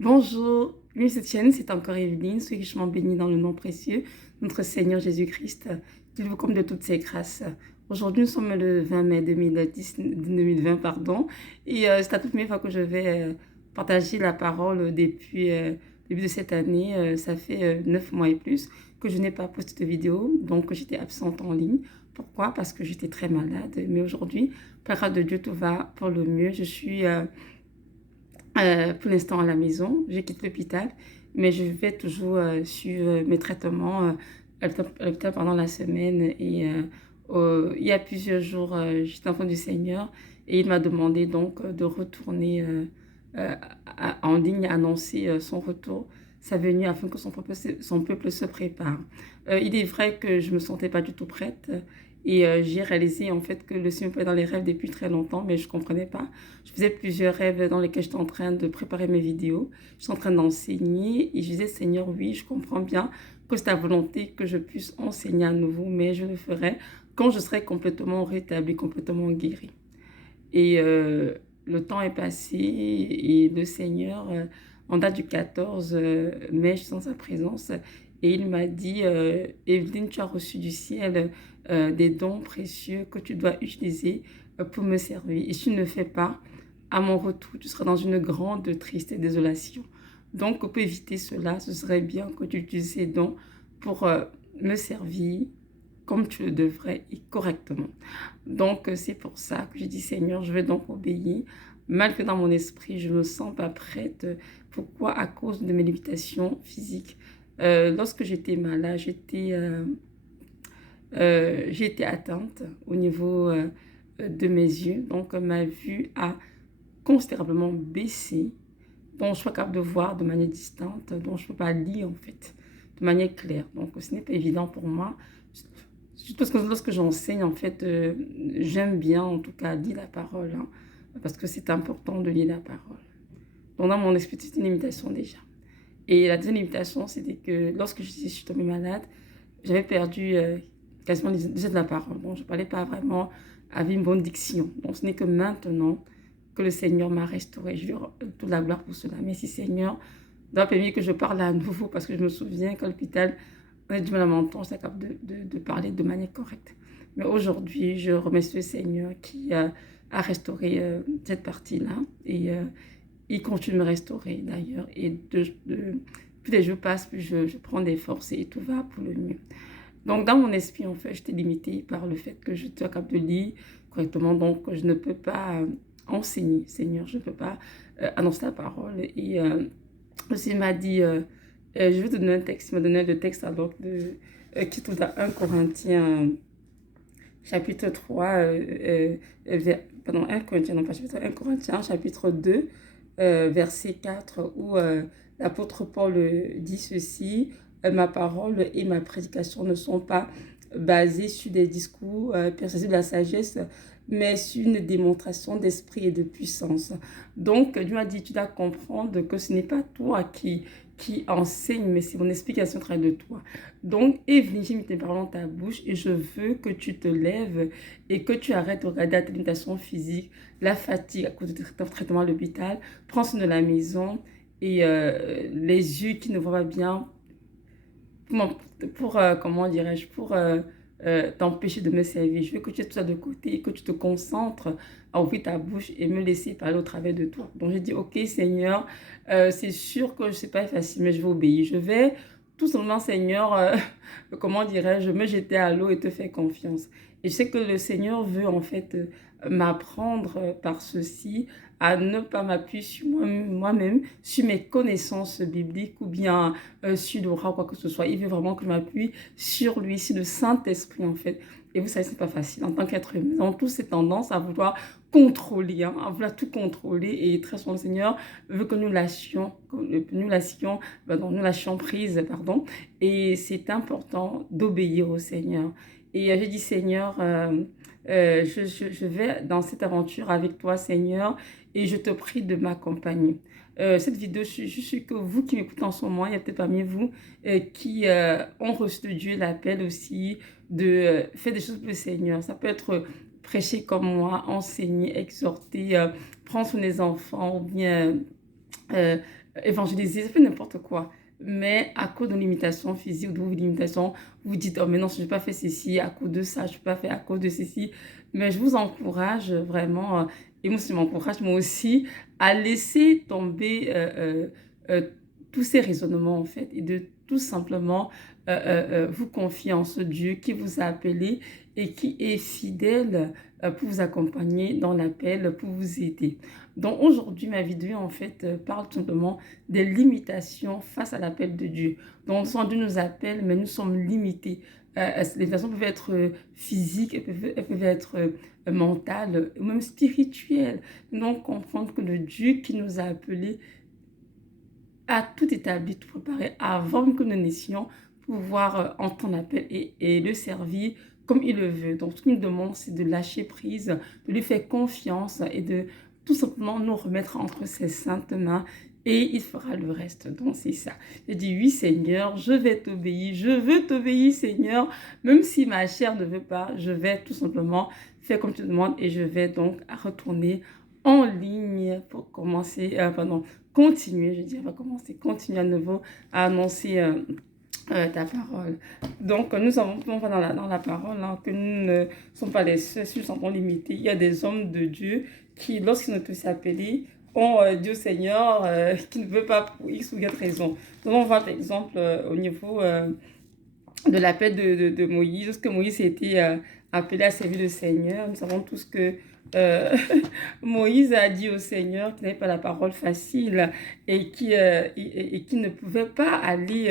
Bonjour, bienvenue sur cette chaîne, c'est encore Evelyne, soyez richement bénie dans le nom précieux, notre Seigneur Jésus-Christ, qu'il vous comble de toutes ses grâces. Aujourd'hui, nous sommes le 20 mai 2020, pardon, et c'est la toute première fois que je vais partager la parole depuis le début de cette année. Ça fait 9 mois et plus que je n'ai pas posté de vidéo, donc j'étais absente en ligne. Pourquoi? Parce que j'étais très malade, mais aujourd'hui, par grâce de Dieu, tout va pour le mieux. Je suis pour l'instant à la maison, j'ai quitté l'hôpital, mais je vais toujours suivre mes traitements à l'hôpital pendant la semaine. Et il y a plusieurs jours, j'étais enfant du Seigneur et il m'a demandé donc de retourner euh, en ligne, annoncer son retour, sa venue afin que son peuple se prépare. Il est vrai que je ne me sentais pas du tout prête. Et j'ai réalisé en fait que le Seigneur me parlait dans les rêves depuis très longtemps, mais je ne comprenais pas. Je faisais plusieurs rêves dans lesquels j'étais en train de préparer mes vidéos. J'étais en train d'enseigner et je disais, Seigneur, oui, je comprends bien que c'est ta volonté que je puisse enseigner à nouveau, mais je le ferai quand je serai complètement rétabli, complètement guéri. Et le temps est passé et le Seigneur, en date du 14 mai, je suis dans sa présence et il m'a dit, Evelyne, tu as reçu du ciel des dons précieux que tu dois utiliser pour me servir. Et si tu ne le fais pas, à mon retour, tu seras dans une grande triste et désolation. Donc, pour éviter cela, ce serait bien que tu utilises ces dons pour me servir comme tu le devrais et correctement. Donc, c'est pour ça que j'ai dit, Seigneur, je vais donc obéir, malgré dans mon esprit, je ne me sens pas prête. Pourquoi? À cause de mes limitations physiques. Lorsque j'étais malade, j'étais atteinte au niveau de mes yeux. Donc, ma vue a considérablement baissé. Donc, je ne suis pas capable de voir de manière distante. Donc, je ne peux pas lire, en fait, de manière claire. Donc, ce n'est pas évident pour moi. Juste parce que lorsque j'enseigne, en fait, j'aime bien, en tout cas, lire la parole, hein, parce que c'est important de lire la parole. Donc, dans mon esprit, c'est une limitation déjà. Et la deuxième limitation, c'était que lorsque je suis tombée malade, j'avais perdu quasiment l'usage de la parole. Donc, je ne parlais pas vraiment avec une bonne diction. Donc, ce n'est que maintenant que le Seigneur m'a restauré. Je lui rends toute la gloire pour cela. Merci Seigneur d'avoir permis que je parle à nouveau, parce que je me souviens qu'à l'hôpital, on a du mal à m'entendre, c'est capable de parler de manière correcte. Mais aujourd'hui, je remercie le Seigneur qui a restauré cette partie-là. Et il continue de me restaurer d'ailleurs. Et plus les jours passent, plus je prends des forces et tout va pour le mieux. Donc, dans mon esprit, en fait, j'étais limitée par le fait que je suis capable de lire correctement. Donc, je ne peux pas enseigner, Seigneur. Je ne peux pas annoncer ta parole. Et aussi, il m'a dit, je vais te donner un texte. Il m'a donné le texte alors qui trouve dans 1 Corinthiens, chapitre 3, pardon, 1 Corinthiens, non pas chapitre 1 Corinthiens, chapitre 2, verset 4, où l'apôtre Paul dit ceci, ma parole et ma prédication ne sont pas basées sur des discours persuasifs de la sagesse, mais sur une démonstration d'esprit et de puissance. Donc, Dieu a dit, tu dois comprendre que ce n'est pas toi qui enseigne, mais c'est mon explication qui de toi. Donc, Evelyne, j'ai mis tes paroles dans ta bouche et je veux que tu te lèves et que tu arrêtes de regarder la limitation physique, la fatigue à cause de ton traitement à l'hôpital, prends soin de la maison et les yeux qui ne voient pas bien pour comment dirais-je, pour t'empêcher de me servir. Je veux que tu aies tout ça de côté et que tu te concentres à ouvrir ta bouche et me laisser parler au travers de toi. Donc, j'ai dit, ok Seigneur, c'est sûr que ce n'est pas facile, mais je vais obéir. Je vais tout simplement, Seigneur, comment dirais-je, me jeter à l'eau et te faire confiance. Et je sais que le Seigneur veut en fait m'apprendre par ceci à ne pas m'appuyer sur moi-même, sur mes connaissances bibliques ou bien sur l'aura ou quoi que ce soit. Il veut vraiment que je m'appuie sur lui, sur le Saint-Esprit en fait. Et vous savez, c'est pas facile. En tant qu'être humain, on a tous ces tendances à vouloir contrôler, hein, à vouloir tout contrôler. Et très souvent, le Seigneur veut que nous lâchions, nous lâchions prise, pardon. Et c'est important d'obéir au Seigneur. Et j'ai dit, Seigneur, je vais dans cette aventure avec toi, Seigneur, et je te prie de m'accompagner. Cette vidéo, je suis sûre que vous qui m'écoutez en ce moment, il y a peut-être parmi vous qui ont reçu de Dieu l'appel aussi de faire des choses pour le Seigneur. Ça peut être prêcher comme moi, enseigner, exhorter, prendre soin des enfants ou bien évangéliser, ça fait n'importe quoi. Mais à cause de limitations physiques, de vos limitations, vous dites, oh mais non, je ne peux pas faire ceci à cause de ça, je ne peux pas faire à cause de ceci. Mais je vous encourage vraiment, et moi, je m'encourage moi aussi, à laisser tomber euh, tous ces raisonnements en fait, et de tout simplement vous confier en ce Dieu qui vous a appelé et qui est fidèle pour vous accompagner dans l'appel, pour vous aider. Donc aujourd'hui, ma vidéo en fait parle tout simplement des limitations face à l'appel de Dieu. Donc souvent Dieu nous appelle, mais nous sommes limités. Les limitations peuvent être physiques, elles peuvent être mentales, ou même spirituelles. Donc comprendre que le Dieu qui nous a appelés a tout établi, tout préparé avant que nous naissions pour pouvoir entendre l'appel et le servir comme il le veut. Donc, ce qu'il nous demande, c'est de lâcher prise, de lui faire confiance et de tout simplement nous remettre entre ses saintes mains et il fera le reste. Donc, c'est ça. Je dis, oui, Seigneur, je vais t'obéir. Je veux t'obéir, Seigneur. Même si ma chair ne veut pas, je vais tout simplement faire comme tu demandes et je vais donc retourner en ligne pour commencer, continuer, je dirais, on va commencer, continuer à nouveau à annoncer ta parole. Donc, nous avons, on va dans la parole, hein, que nous ne sommes pas les seuls, si nous sommes limités. Il y a des hommes de Dieu qui, lorsqu'ils ne peuvent s'appeler, ont Dieu Seigneur qui ne veut pas pour X ou Y raison. Donc, on voit par exemple au niveau de l'appel de Moïse, lorsque Moïse a été appelé à servir le Seigneur, nous savons tous que euh, Moïse a dit au Seigneur qu'il n'avait pas la parole facile et qui ne pouvait pas aller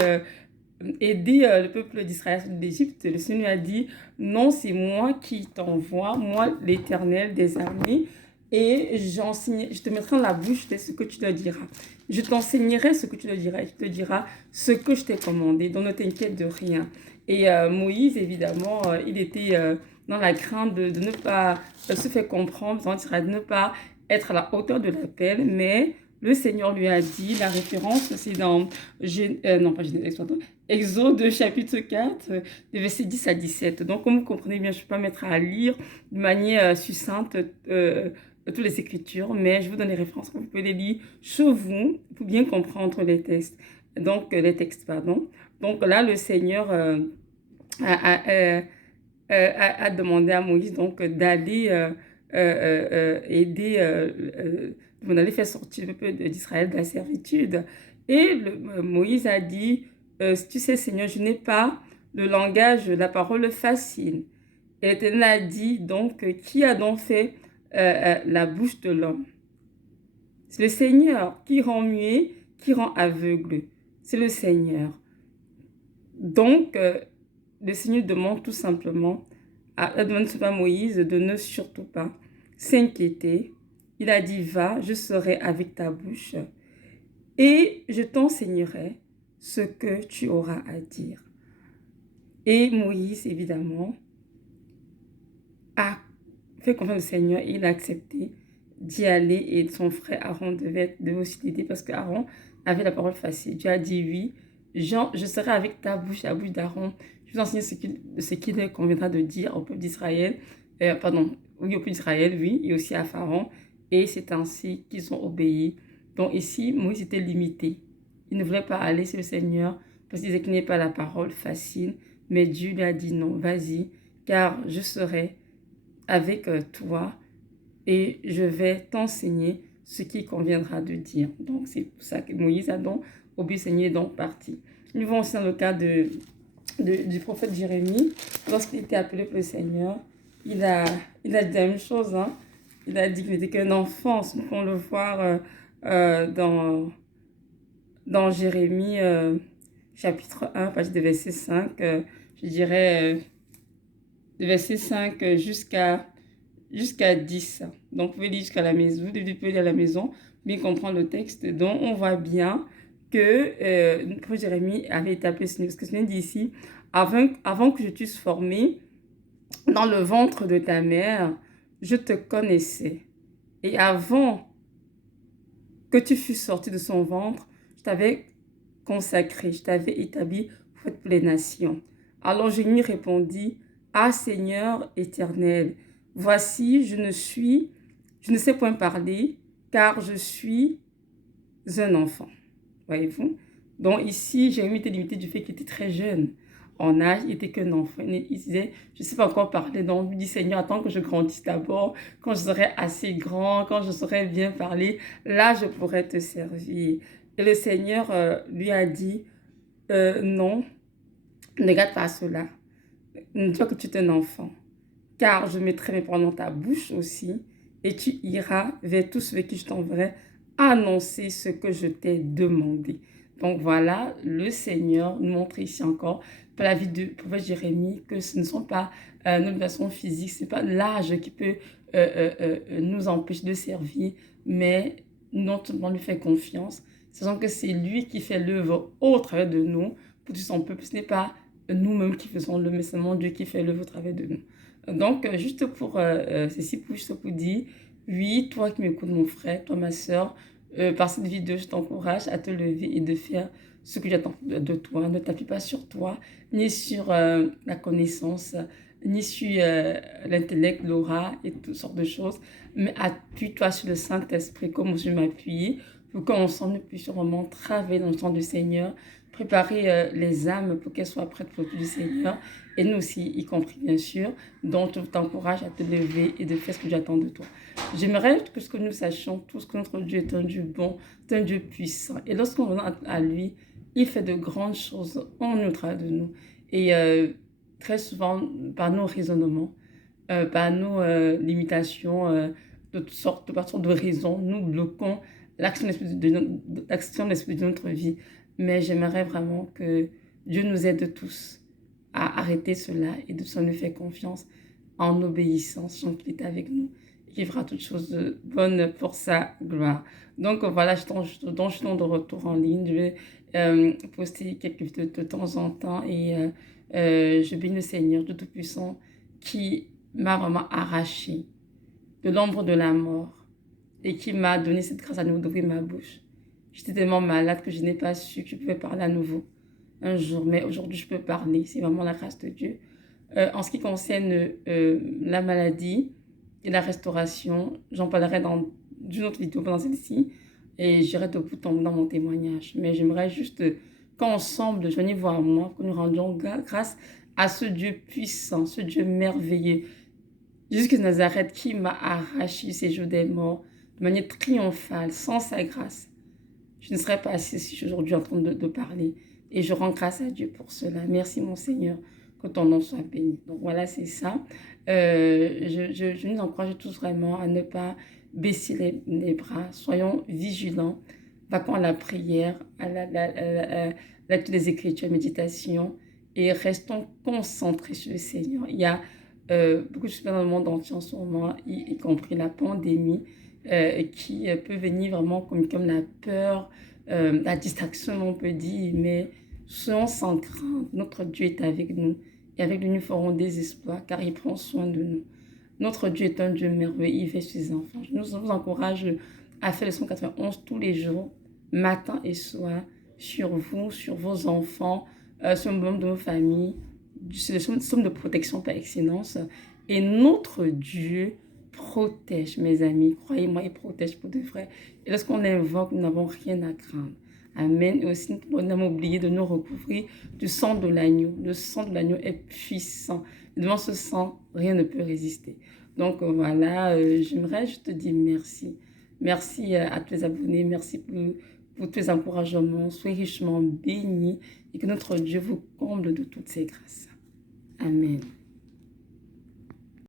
aider le peuple d'Israël de l'Égypte. Le Seigneur a dit, non, c'est moi qui t'envoie, moi l'Éternel des armées, et je te mettrai dans la bouche de ce que tu leur diras. Je t'enseignerai ce que tu leur diras, et tu te diras ce que je t'ai commandé, donc ne t'inquiète de rien. Et Moïse, évidemment, il était dans la crainte de ne pas se faire comprendre, de ne pas être à la hauteur de l'appel, mais le Seigneur lui a dit, la référence, c'est dans Exode chapitre 4, versets 10 à 17. Donc, comme vous comprenez bien, je ne peux pas mettre à lire de manière succincte toutes les Écritures, mais je vous donne les références que vous pouvez les lire chez vous pour bien comprendre les textes. Donc, les textes, pardon. Donc là, le Seigneur a, a demandé à Moïse donc d'aller aider, d'aller faire sortir le peuple d'Israël de la servitude. Et Moïse a dit, tu sais Seigneur, je n'ai pas le langage, la parole facile. Et l'Éternel a dit donc, qui a donc fait la bouche de l'homme? C'est le Seigneur qui rend muet, qui rend aveugle. C'est le Seigneur. Donc, le Seigneur demande tout simplement demande à Moïse de ne surtout pas s'inquiéter. Il a dit, va, je serai avec ta bouche et je t'enseignerai ce que tu auras à dire. Et Moïse, évidemment, a fait confiance au Seigneur et il a accepté d'y aller et son frère Aaron devait aussi l'aider parce qu'Aaron avait la parole facile. Dieu a dit oui, Jean, je serai avec ta bouche, la bouche d'Aaron. Je vais enseigner ce qu'il conviendra de dire au peuple d'Israël, au peuple d'Israël, oui, et aussi à Pharaon. Et c'est ainsi qu'ils ont obéi. Donc ici, Moïse était limité. Il ne voulait pas aller sur le Seigneur parce qu'il disait qu'il n'avait pas la parole facile. Mais Dieu lui a dit non, vas-y, car je serai avec toi et je vais t'enseigner ce qui conviendra de dire. Donc, c'est pour ça que Moïse a donc obéi au Seigneur, donc parti. Nous voyons aussi dans le cas du prophète Jérémie, lorsqu'il était appelé pour le Seigneur, il a dit la même chose. Hein? Il a dit qu'il n'était qu'un enfant. Nous pouvons le voir dans Jérémie chapitre 1, page de verset 5, je dirais de verset 5 jusqu'à 10. Donc, vous pouvez lire jusqu'à la maison, vous pouvez lire à la maison, bien comprendre le texte. Donc, on voit bien que le Jérémie avait été appelé Seigneur. Parce que Seigneur dit ici, avant que je t'eusse formé dans le ventre de ta mère, je te connaissais. Et avant que tu fusses sorti de son ventre, je t'avais consacré, je t'avais établi pour les nations. Alors je lui répondis, ah Seigneur éternel, voici, je ne sais point parler, car je suis un enfant. voyez-vous. Donc ici, Jérémie était limité du fait qu'il était très jeune. En âge, il était qu'un enfant. Il disait, je ne sais pas encore parler. Donc, il dit, Seigneur, attends que je grandisse d'abord. Quand je serai assez grand, quand je saurai bien parler, là, je pourrai te servir. Et le Seigneur lui a dit, non, ne garde pas cela. Ne dis pas que tu es un enfant. Car je mettrai mes paroles dans ta bouche aussi, et tu iras vers tous ceux qui je t'enverrai annoncer ce que je t'ai demandé. Donc voilà, le Seigneur nous montre ici encore, par la vie du prophète Jérémie, que ce ne sont pas nos limitations physiques, ce n'est pas l'âge qui peut nous empêcher de servir, mais notre on lui fait confiance, sachant que c'est lui qui fait l'œuvre au travers de nous, pour tout son peuple. Ce n'est pas nous-mêmes qui faisons l'œuvre, mais seulement Dieu qui fait l'œuvre au travers de nous. Donc, juste pour ceci, juste pour dire, oui, toi qui m'écoutes, mon frère, toi, ma soeur, par cette vidéo, je t'encourage à te lever et de faire ce que j'attends de toi. Ne t'appuie pas sur toi, ni sur la connaissance, ni sur l'intellect, l'aura et toutes sortes de choses, mais appuie-toi sur le Saint-Esprit, comme je m'appuie, pour qu'ensemble nous puissions vraiment travailler dans le temps du Seigneur, préparer les âmes pour qu'elles soient prêtes pour le du Seigneur, et nous aussi, y compris bien sûr. Donc, je t'encourage à te lever et de faire ce que j'attends de toi. J'aimerais que ce que nous sachions tous que notre Dieu est un Dieu bon, c'est un Dieu puissant. Et lorsqu'on va à lui, il fait de grandes choses en nous, au travers de nous. Et très souvent, par nos raisonnements, par nos limitations, de toutes sortes de raisons, nous bloquons l'action de l'esprit de notre vie. Mais j'aimerais vraiment que Dieu nous aide tous à arrêter cela et de s'en lui faire confiance en obéissant, sachant qu'il est avec nous et qu'il fera toutes choses de bonnes pour sa gloire. Donc voilà, je suis de retour en ligne. Je vais poster quelques vidéos de temps en temps et je bénis le Seigneur de Tout-Puissant qui m'a vraiment arraché de l'ombre de la mort et qui m'a donné cette grâce à nouveau d'ouvrir ma bouche. J'étais tellement malade que je n'ai pas su que je pouvais parler à nouveau un jour, mais aujourd'hui je peux parler, c'est vraiment la grâce de Dieu. En ce qui concerne la maladie et la restauration, j'en parlerai dans une autre vidéo pendant celle-ci et j'irai de bout en bout dans mon témoignage. Mais j'aimerais juste qu'ensemble, joignez-vous à moi, que nous rendions grâce à ce Dieu puissant, ce Dieu merveilleux, Jésus de Nazareth qui m'a arraché du séjour des morts de manière triomphale, sans sa grâce. Je ne serais pas assise ici aujourd'hui en train de parler. Et je rends grâce à Dieu pour cela. Merci mon Seigneur, que ton nom soit béni. Donc voilà, c'est ça. Je nous encourage tous vraiment à ne pas baisser les bras. Soyons vigilants. Vaquons à la prière, à la lecture des Écritures, méditation. Et restons concentrés sur le Seigneur. Il y a beaucoup de choses dans le monde entier en ce moment, y compris la pandémie, qui peut venir vraiment comme la peur, la distraction, on peut dire, mais soyons sans crainte. Notre Dieu est avec nous et avec lui, nous ferons des exploits car il prend soin de nous. Notre Dieu est un Dieu merveilleux, il fait sur ses enfants. Je vous encourage à faire le 191 tous les jours, matin et soir, sur vous, sur vos enfants, sur le membre de vos familles. C'est le somme de protection par excellence. Et notre Dieu protège, mes amis. Croyez-moi, il protège pour de vrai. Et lorsqu'on l'invoque, nous n'avons rien à craindre. Amen. Et aussi, nous n'avons oublié de nous recouvrir du sang de l'agneau. Le sang de l'agneau est puissant. Et devant ce sang, rien ne peut résister. Donc voilà, j'aimerais juste te dire merci. Merci à tous les abonnés. Merci pour tous les encouragements. Soyez richement bénis et que notre Dieu vous comble de toutes ses grâces. Amen.